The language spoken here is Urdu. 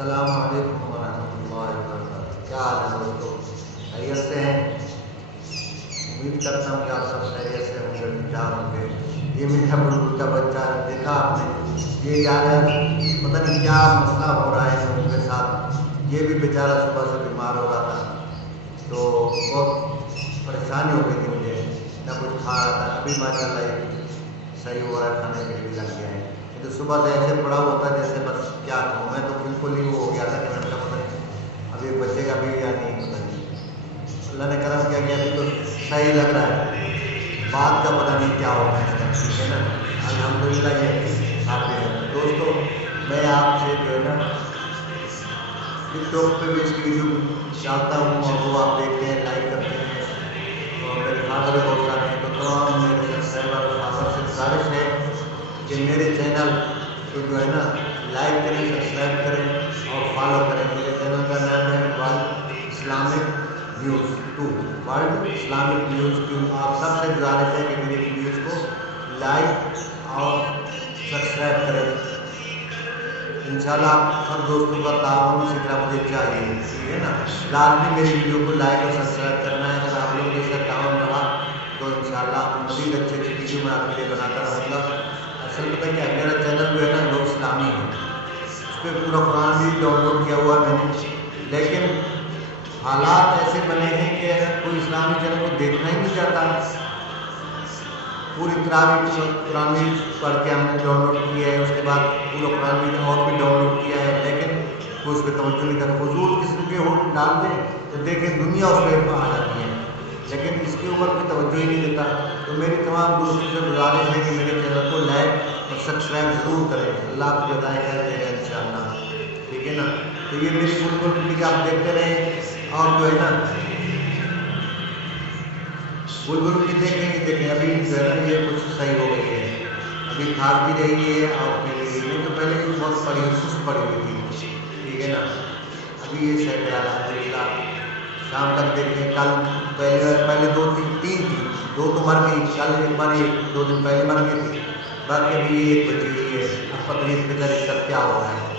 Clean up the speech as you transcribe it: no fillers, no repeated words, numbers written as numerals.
السلام علیکم ورحمۃ اللہ وبرکاتہ۔ کیا حال ہے دوستوں؟ خیریت سے ہیں؟ امید کرتا ہوں کہ آپ سب خیریت سے ہوں گے، ٹھیک ہوں گے۔ یہ میٹھا بلبل کا بچہ دیکھا آپ نے؟ یہ یاد ہے پتہ نہیں کیا مسئلہ ہو رہا ہے ان کے ساتھ۔ یہ بھی بیچارہ صبح سے بیمار ہو رہا تھا، تو بہت پریشانی ہو گئی تھی مجھے، نہ کچھ کھا رہا تھا۔ ابھی ماشاء اللہ یہ صحیح ہو رہا ہے، کھانے کے لیے لگ گیا ہے۔ تو صبح سے ایسے پڑا ہوتا ہے جیسے بس کیا کہوں، میں تو بالکل ہی وہ ہو گیا تھا کہ میں پتہ نہیں ابھی بچے کا بھی یا نہیں، پتہ نہیں اللہ نے کرم کیا کہ ابھی تو صحیح لگ رہا ہے۔ بات کا پتہ نہیں کیا ہوگا اس کا، ٹھیک ہے نا؟ الحمدللہ یہ آپ ہے۔ دوستوں میں آپ سے جو ہے نا ٹک ٹاک پہ بھی اس کی ویڈیو ڈالتا ہوں اور وہ آپ دیکھتے ہیں، لائک کرتے ہیں، اور میرے فادر بہت سارے ہیں، تو تمام میرے سبسکرائبر فادر سے گزارش ہے کہ میرے چینل کو جو ہے نا لائک کریں، سبسکرائب کریں اور فالو کریں۔ میرے چینل کا نام ہے world Islamic news 2، world Islamic news 2۔ آپ سب سے گزارش ہے کہ میری ویڈیوز کو لائک اور سبسکرائب کریں۔ انشاءاللہ آپ سب دوستوں کا تعاون اسی طرح مجھے چاہیے، ٹھیک ہے نا؟ لازمی میری ویڈیو کو لائک اور سبسکرائب کرنا ہے۔ اگر آپ لوگوں کے ساتھ تعاون رہا تو انشاءاللہ مزید اچھی اچھی ویڈیو میں آپ کے لیے بناتا رہوں گا۔ اصل پتہ کیا، میرا چینل جو ہے نا وہ اسلامی ہے، اس پہ پورا قرآن بھی ڈاؤن لوڈ کیا ہوا ہے میں نے، لیکن حالات ایسے بنے ہیں کہ کوئی اسلامی چینل کو دیکھنا ہی نہیں چاہتا۔ پوری تراویح قرآن بھی پڑھ کے ہم نے ڈاؤن لوڈ کی ہے، اس کے بعد پورا قرآن بھی اور بھی ڈاؤن لوڈ کیا ہے، لیکن وہ اس پہ توجہ نہیں کرتا۔ فضول قسم کے وہ ڈال دیں تو دیکھیں دنیا اس پہ آ جاتی ہے، لیکن اس کے اوپر بھی توجہ ہی نہیں دیتا۔ تو میری تمام دوستوں سے گزارش ہے کہ میرے چینل کو لائک اور سبسکرائب ضرور کریں، اللہ آپ کو جزائے خیر دے گا انشاءاللہ، ٹھیک ہے نا؟ تو یہ میری بلبل بلی آپ دیکھتے رہیں، اور جو ہے نا بلبل کی دیکھیں ابھی جو ہے نا یہ کچھ صحیح ہو گئی ہے، ابھی کھا بھی رہی ہے اور پی رہی ہے۔ نہیں تو پہلے بھی بہت سست پڑی ہوئی تھی، ٹھیک ہے نا؟ ابھی یہ صحیح ہے الحمدللہ۔ شام تک دیکھیں، کل پہلے دو تین تھی، دو تو مر گئی، کل ایک مر گئی، 2 دن پہلے مر گئی تھی، باقی ابھی ایک بچی ہوئی ہے۔ اب پتہ نہیں اس کے ساتھ کیا ہو رہا ہے۔